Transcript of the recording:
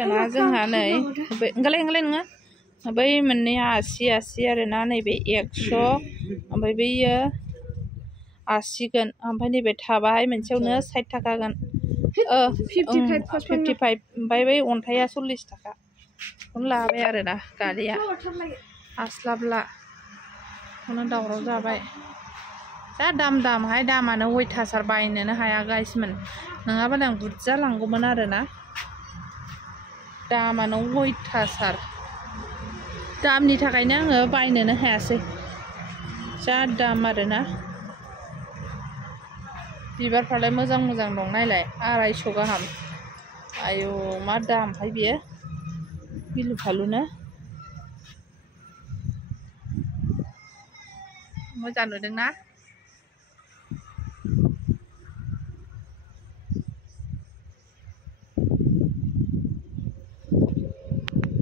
आरोना जोंहा नै ओंखारलाय नोङो बै मोननैया 80 आरोना नैबे 100 ओमफ्राय बैयो 80 ओमफ्राय नैबे थाबाहाय मोनसेयावनो 60 थाखागोन 55 ओमफ्राय बै अन्थाइया 40 थाखा बेखौनो लाबाय आरोना गारिया हास्लाबला बेखौनो दावराव जाबाय जा दामहाय दामानो अयथासार बायनोनो हाया गाइसमोन नङाबा आं बुरजा लांगौमोन आरोना दामानो अयथासार दामनि थाखायनो आङो बायनोनो हायासै जा दाम आरोना बिबारफ्रालाय मोजां दं नायलाय 250 गाहाम आयौ मा दामहाय बियो गिलु फालुनो मोजां नुदोंना